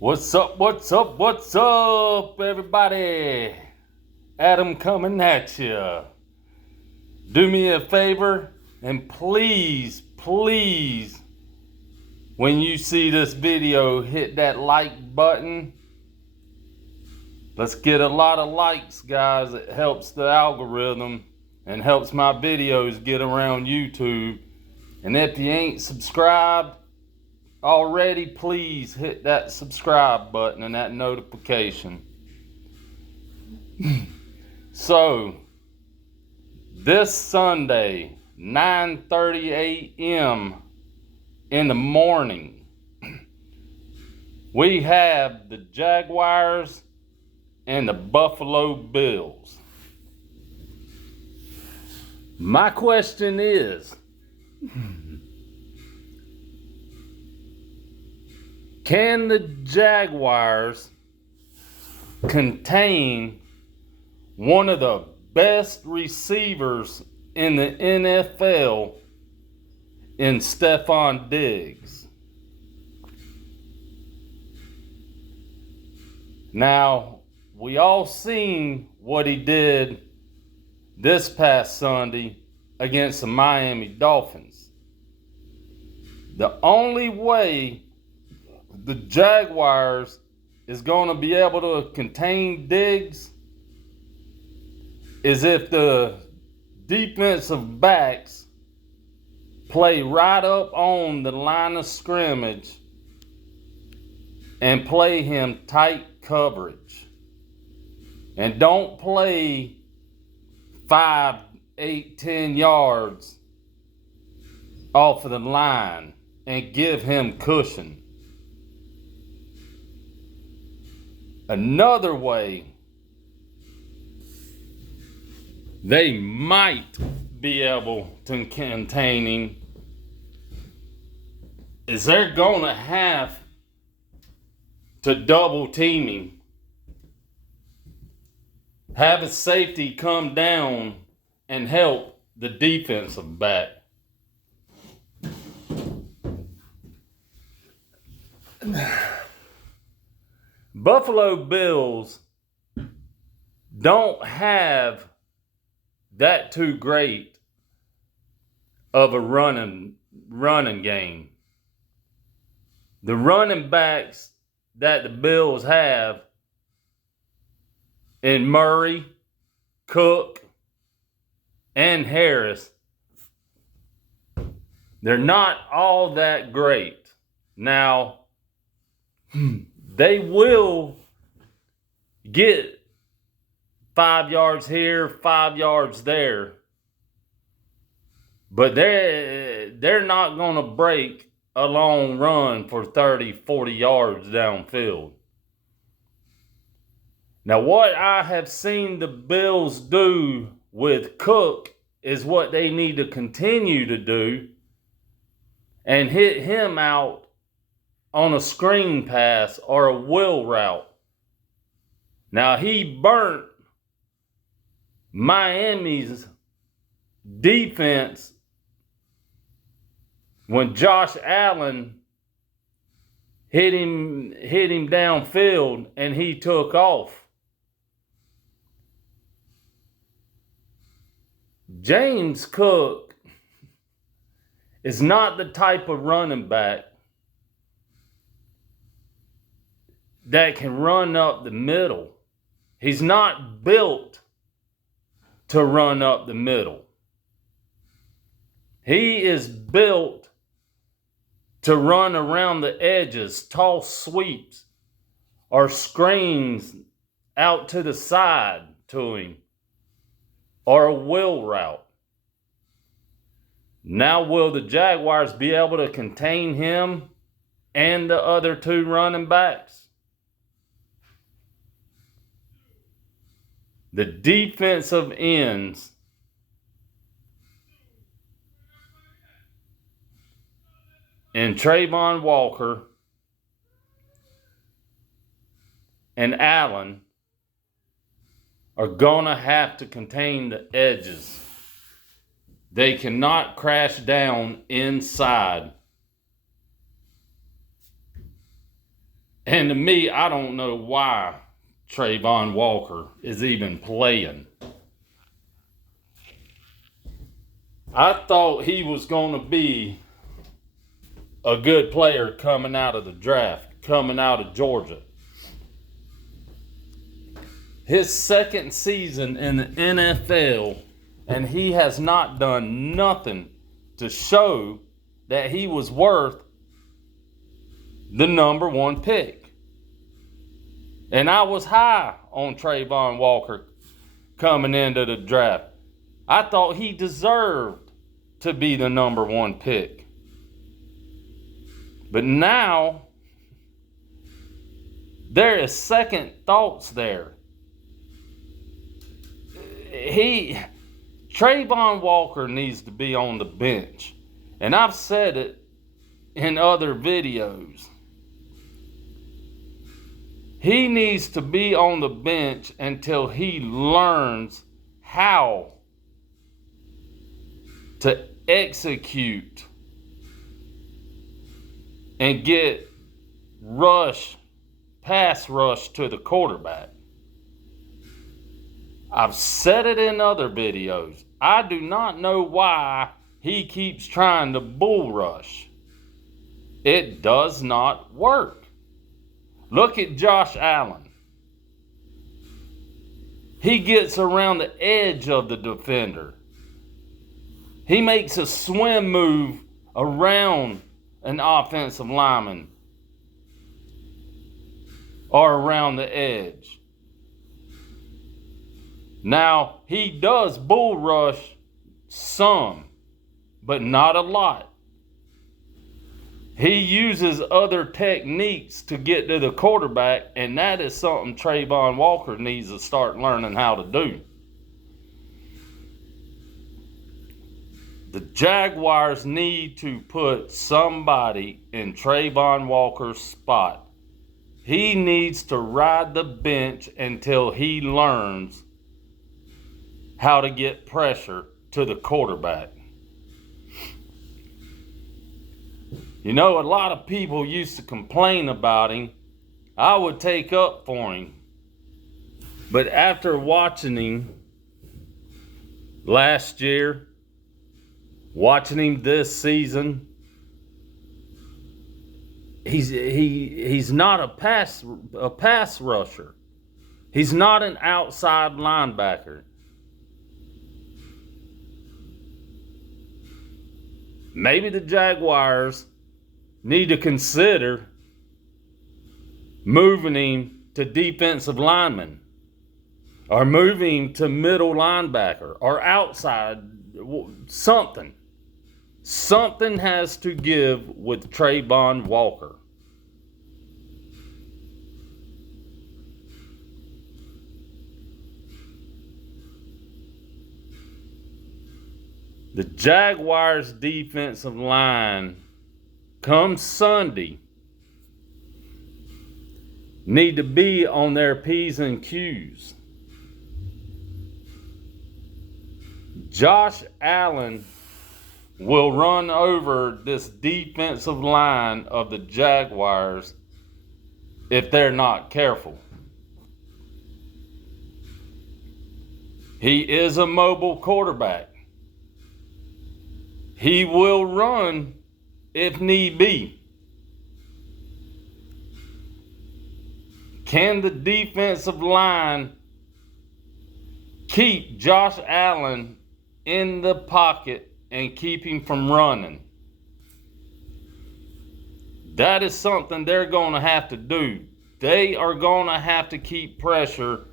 What's up, what's up, everybody? Adam coming at you. Do me a favor and please, when you see this video, hit that like button. Let's get a lot of likes, guys. It helps the algorithm and helps my videos get around YouTube. And if you ain't subscribed already, please hit that subscribe button and that notification. So, this Sunday, 9:30 a.m. in the morning, we have the Jaguars and the Buffalo Bills. My question is, can the Jaguars contain one of the best receivers in the NFL in Stephon Diggs? Now, we all seen what he did this past Sunday against the Miami Dolphins. The only way the Jaguars is going to be able to contain Diggs is if the defensive backs play right up on the line of scrimmage and play him tight coverage. And don't play 5, 8, 10 yards off of the line and give him cushion. Another way they might be able to contain him is they're going to have to double team him. Have a safety come down and help the defensive back. Buffalo Bills don't have that too great of a running game. The running backs that the Bills have in Murray, Cook, and Harris, they're not all that great. Now, they will get 5 yards here, 5 yards there, but they're not going to break a long run for 30, 40 yards downfield. Now, what I have seen the Bills do with Cook is what they need to continue to do and hit him out on a screen pass or a wheel route. Now, he burnt Miami's defense when Josh Allen hit him downfield and he took off. James Cook is not the type of running back that can run up the middle. He's not built to run up the middle. He is built to run around the edges, toss sweeps, or screens out to the side to him, or a wheel route. Now, will the Jaguars be able to contain him and the other two running backs? The defensive ends and Trayvon Walker and Allen are going to have to contain the edges. They cannot crash down inside And to me, I don't know why Trayvon Walker is even playing. I thought he was going to be a good player coming out of the draft, coming out of Georgia. His second season in the NFL, and he has not done nothing to show that he was worth the number one pick. And I was high on Trayvon Walker coming into the draft. I thought he deserved to be the number one pick. But now, there is second thoughts there. Trayvon Walker needs to be on the bench. And I've said it in other videos. He needs to be on the bench until he learns how to execute and get pass rush to the quarterback. I've said it in other videos. I do not know why he keeps trying to bull rush. It does not work. Look at Josh Allen. He gets around the edge of the defender. He makes a swim move around an offensive lineman or around the edge. Now, he does bull rush some, but not a lot. He uses other techniques to get to the quarterback, and that is something Trayvon Walker needs to start learning how to do. The Jaguars need to put somebody in Trayvon Walker's spot. He needs to ride the bench until he learns how to get pressure to the quarterback. You know, a lot of people used to complain about him. I would take up for him. But after watching him last year, watching him this season, he's not a pass rusher. He's not an outside linebacker. Maybe the Jaguars need to consider moving him to defensive lineman, or moving him to middle linebacker, or outside, something. Something has to give with Trayvon Walker. The Jaguars' defensive line, come Sunday, need to be on their P's and Q's. Josh Allen will run over this defensive line of the Jaguars if they're not careful. He is a mobile quarterback. He will run if need be. Can the defensive line keep Josh Allen in the pocket and keep him from running? That is something they're going to have to do. They are going to have to keep pressure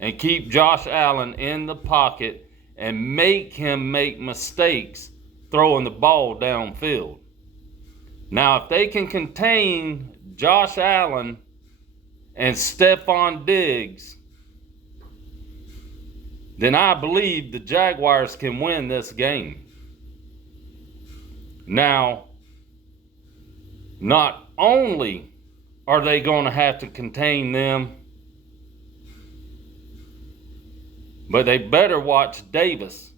and keep Josh Allen in the pocket and make him make mistakes throwing the ball downfield. Now, if they can contain Josh Allen and Stephon Diggs, then I believe the Jaguars can win this game. Now, not only are they going to have to contain them, but they better watch Davis,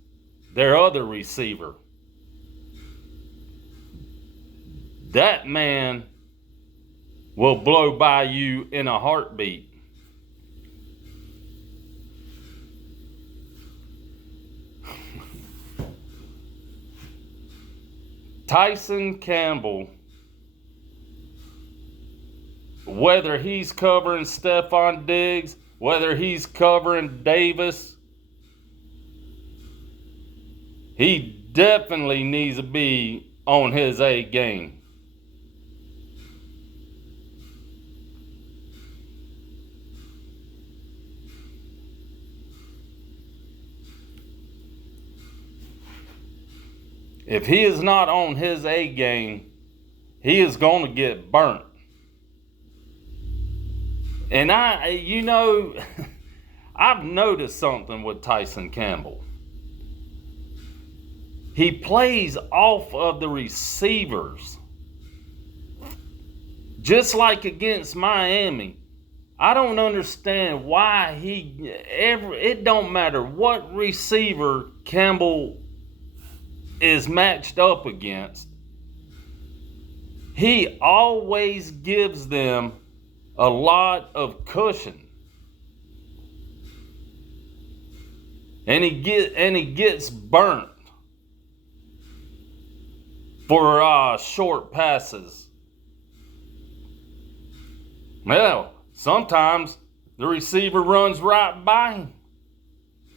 their other receiver. That man will blow by you in a heartbeat. Tyson Campbell, whether he's covering Stephon Diggs, whether he's covering Davis, he definitely needs to be on his A game. If he is not on his A game, he is going to get burnt. And I've noticed something with Tyson Campbell. He plays off of the receivers. Just like against Miami. I don't understand why it don't matter what receiver Campbell is matched up against. He always gives them a lot of cushion. And he gets burnt for short passes. Well, sometimes the receiver runs right by him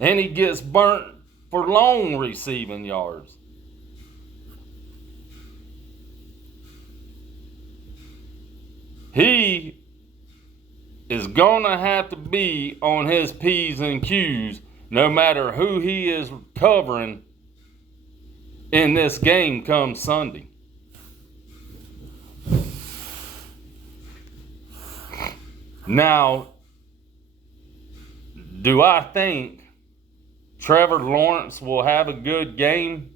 and he gets burnt for long receiving yards. He is going to have to be on his P's and Q's no matter who he is covering in this game come Sunday. Now, do I think Trevor Lawrence will have a good game?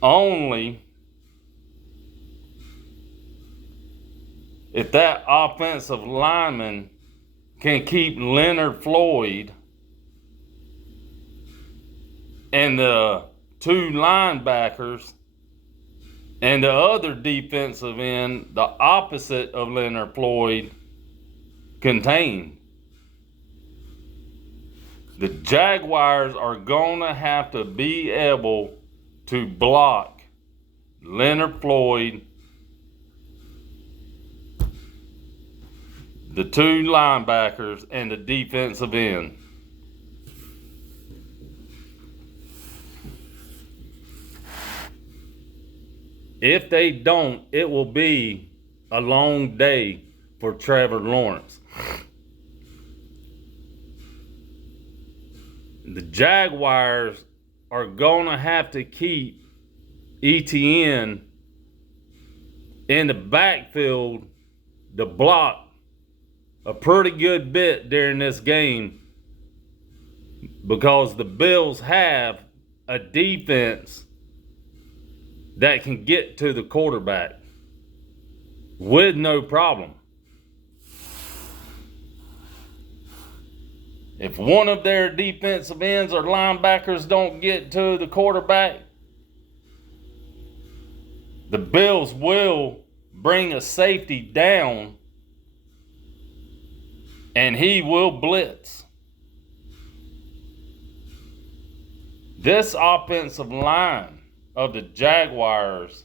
Only if that offensive lineman can keep Leonard Floyd and the two linebackers and the other defensive end, the opposite of Leonard Floyd, contained. The Jaguars are going to have to be able to block Leonard Floyd, the two linebackers, and the defensive end. If they don't, it will be a long day for Trevor Lawrence. The Jaguars are going to have to keep ETN in the backfield to block a pretty good bit during this game, because the Bills have a defense that can get to the quarterback with no problem. If one of their defensive ends or linebackers don't get to the quarterback, the Bills will bring a safety down and he will blitz. This offensive line of the Jaguars,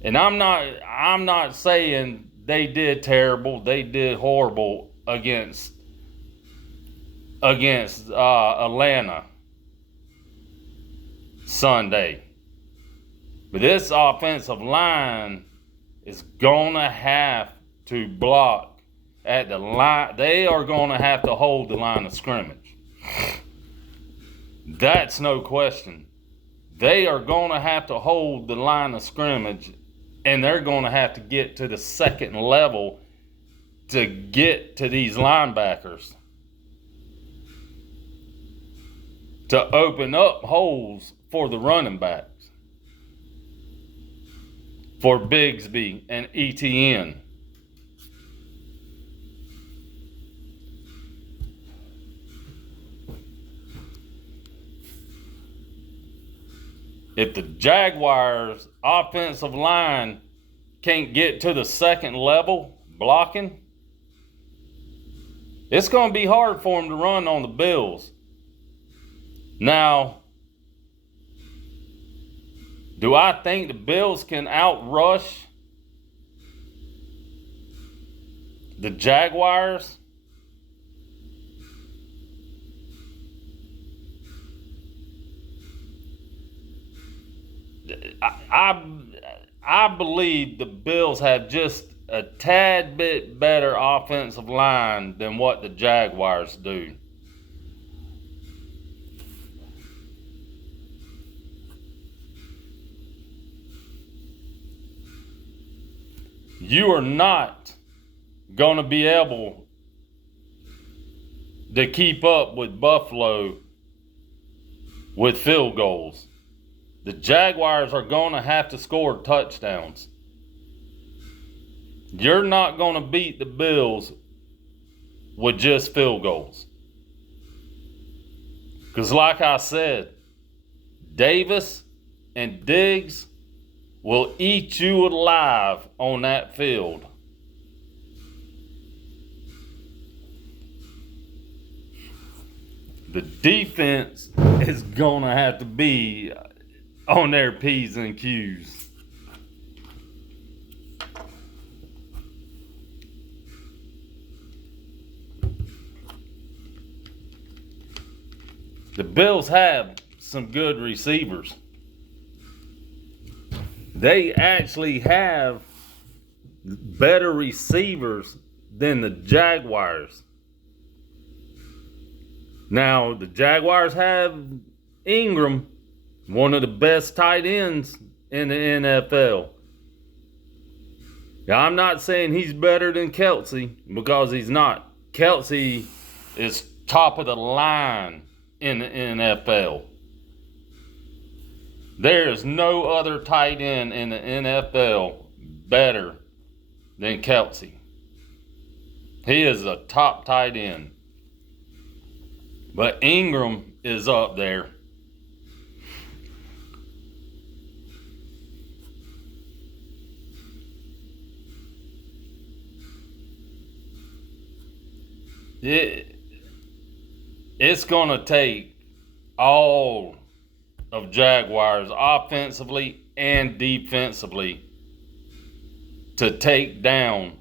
and I'm not saying they did terrible, they did horrible against Atlanta Sunday. But this offensive line is going to have to block at the line. They are going to have to hold the line of scrimmage. That's no question. They are going to have to hold the line of scrimmage, and they're going to have to get to the second level to get to these linebackers, to open up holes for the running backs, for Bigsby and ETN. If the Jaguars' offensive line can't get to the second level blocking, it's going to be hard for them to run on the Bills. Now, do I think the Bills can outrush the Jaguars? I believe the Bills have just a tad bit better offensive line than what the Jaguars do. You are not going to be able to keep up with Buffalo with field goals. The Jaguars are going to have to score touchdowns. You're not going to beat the Bills with just field goals. Because like I said, Davis and Diggs will eat you alive on that field. The defense is going to have to be on their P's and Q's. The Bills have some good receivers. They actually have better receivers than the Jaguars. Now, the Jaguars have Ingram, one of the best tight ends in the NFL. Now, I'm not saying he's better than Kelsey, because he's not. Kelsey is top of the line in the NFL. There is no other tight end in the NFL better than Kelsey. He is a top tight end. But Ingram is up there. It's going to take all of Jaguars offensively and defensively to take down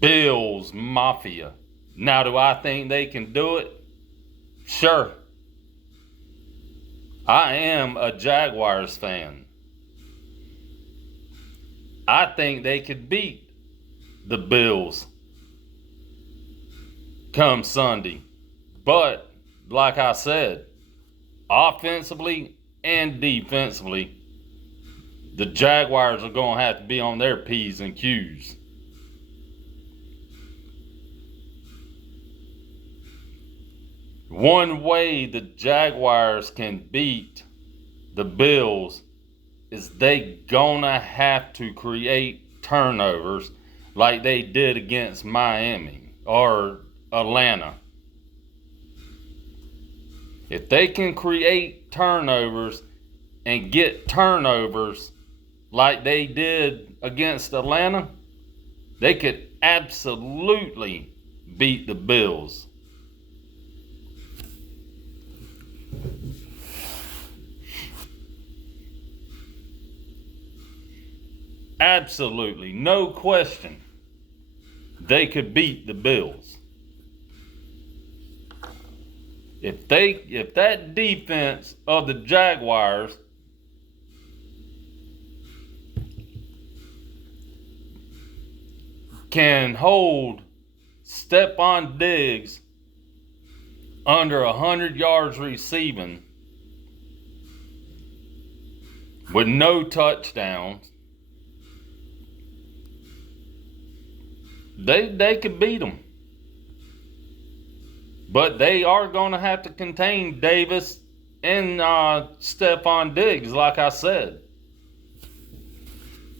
Bills Mafia. Now, do I think they can do it? Sure. I am a Jaguars fan. I think they could beat the Bills come Sunday. But, like I said, offensively and defensively, the Jaguars are going to have to be on their P's and Q's. One way the Jaguars can beat the Bills is they gonna have to create turnovers like they did against Miami or Atlanta. If they can create turnovers and get turnovers like they did against Atlanta, they could absolutely beat the Bills. Absolutely, no question, they could beat the Bills. If that defense of the Jaguars can hold Stephon Diggs under 100 yards receiving with no touchdowns, they could beat them. But they are going to have to contain Davis and Stephon Diggs, like I said.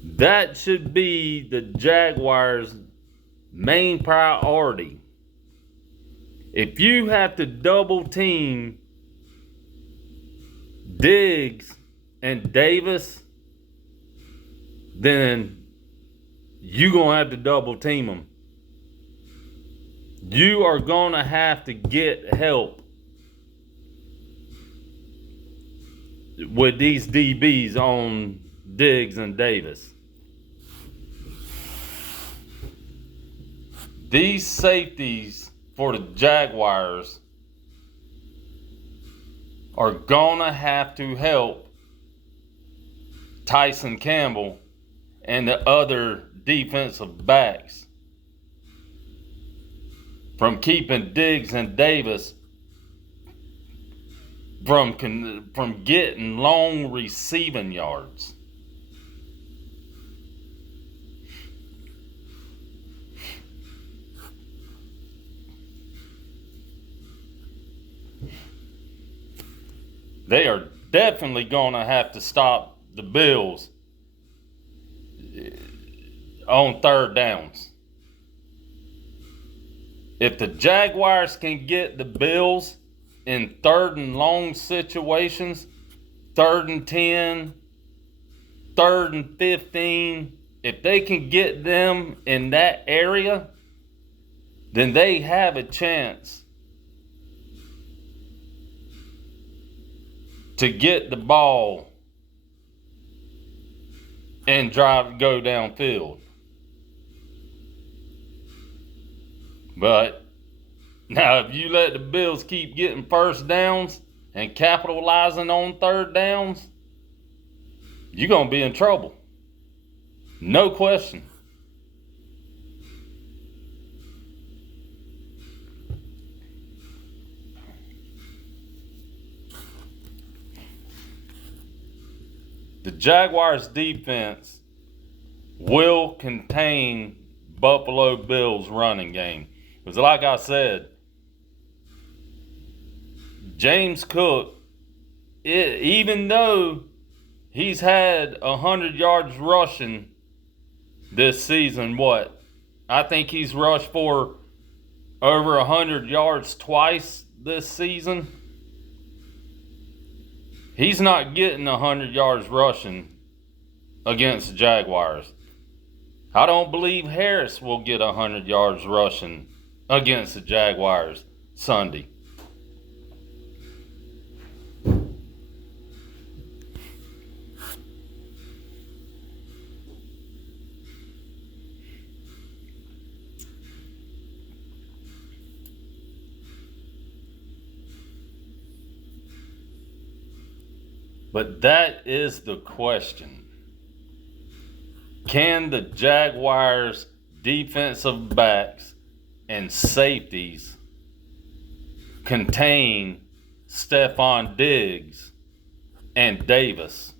That should be the Jaguars' main priority. If you have to double team Diggs and Davis, then you're going to have to double team them. You are going to have to get help with these DBs on Diggs and Davis. These safeties for the Jaguars are gonna have to help Tyson Campbell and the other defensive backs from keeping Diggs and Davis from getting long receiving yards. They are definitely going to have to stop the Bills on third downs. If the Jaguars can get the Bills in third and long situations, 3rd and 10, 3rd and 15, if they can get them in that area, then they have a chance to get the ball and go downfield. But now if you let the Bills keep getting first downs and capitalizing on third downs, you're going to be in trouble. No question. The Jaguars defense will contain Buffalo Bills running game. Because like I said, James Cook, even though he's had 100 yards rushing this season, I think he's rushed for over 100 yards twice this season. He's not getting 100 yards rushing against the Jaguars. I don't believe Harris will get 100 yards rushing against the Jaguars Sunday. But that is the question. Can the Jaguars defensive backs and safeties contain Stephon Diggs and Davis?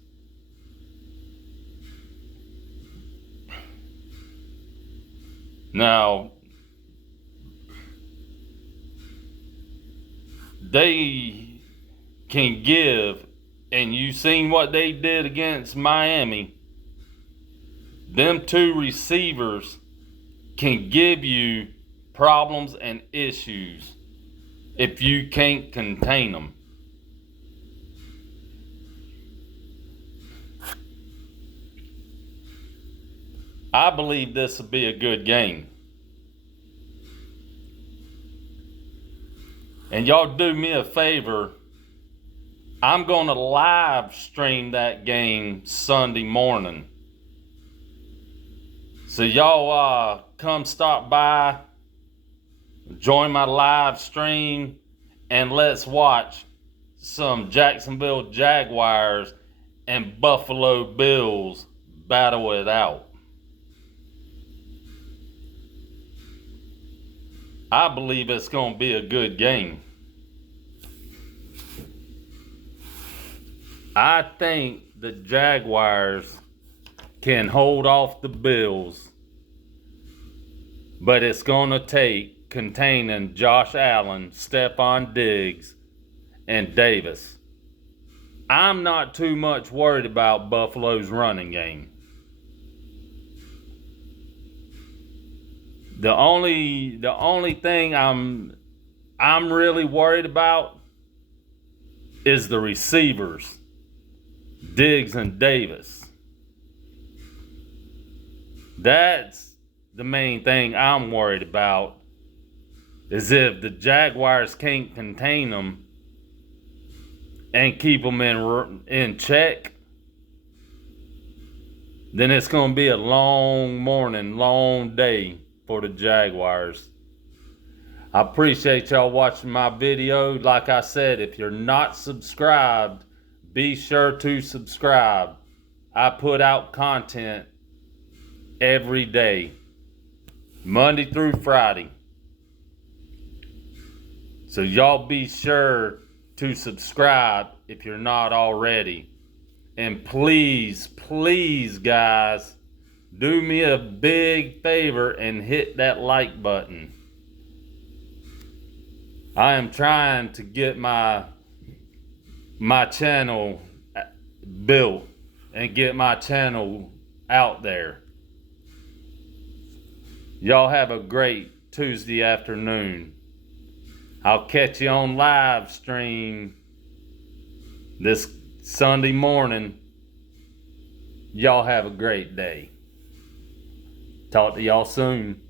Now, they can give, and you've seen what they did against Miami. Them two receivers can give you problems and issues if you can't contain them. I believe this will be a good game. And y'all do me a favor. I'm going to live stream that game Sunday morning. So y'all come stop by, join my live stream, and let's watch some Jacksonville Jaguars and Buffalo Bills battle it out. I believe it's going to be a good game. I think the Jaguars can hold off the Bills, but it's going to take containing Josh Allen, Stephon Diggs, and Davis. I'm not too much worried about Buffalo's running game. The only thing I'm really worried about is the receivers Diggs and Davis. That's the main thing I'm worried about, is if the Jaguars can't contain them and keep them in check, then it's going to be a long morning, long day for the Jaguars. I appreciate y'all watching my video. Like I said, if you're not subscribed, be sure to subscribe. I put out content every day, Monday through Friday. So y'all be sure to subscribe if you're not already. And please, please, guys, do me a big favor and hit that like button. I am trying to get my channel built and get my channel out there. Y'all have a great Tuesday afternoon. I'll catch you on live stream this Sunday morning. Y'all have a great day. Talk to y'all soon.